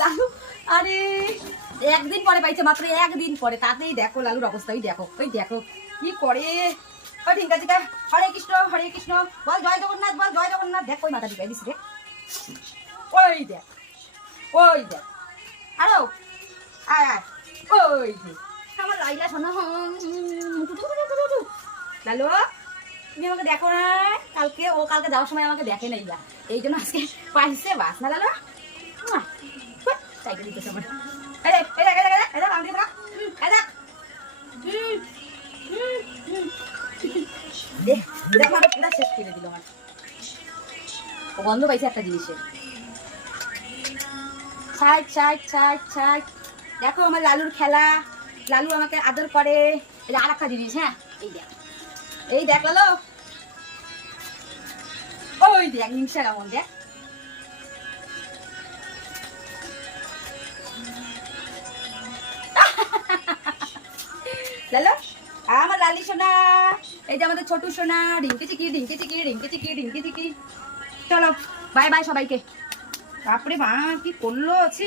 লালু আরে একদিন পরে পাইছে, মাত্র একদিন পরে, তাতেই দেখো লালুর অবস্থা। ওই দেখো কি করে। ঠিক আছে, হরে কৃষ্ণ বল জয় জগন্নাথ, বল জয় জগন্নাথ। দেখ ওই মাথা ঢুকাই দিস রে, ওই দেখ আরো আয় আয়, ওই যে আমার লাইলা শোনো। লালু তুমি আমাকে দেখো না, কালকে যাওয়ার সময় আমাকে দেখে নাই, এই জন্য আজকে পাইছে বাস না লালু। সাইকেল দিতেছে আমার, শেষ করে দিল আমার। ও গন্ধ পাইছে একটা জিনিসের। দেখো আমার লালুর খেলা, লালু আমাকে আদর করে। আর একটা জিনিস, হ্যাঁ এই দেখ লালু, ওই দেখ হিংসা কেমন দেখ। লালু আমার লালি সোনা, এই যে আমাদের ছোটু সোনা, রিঙ্কি চিকি। চলো বাই বাই সবাইকে। বাপরে মা কি করলো আছি।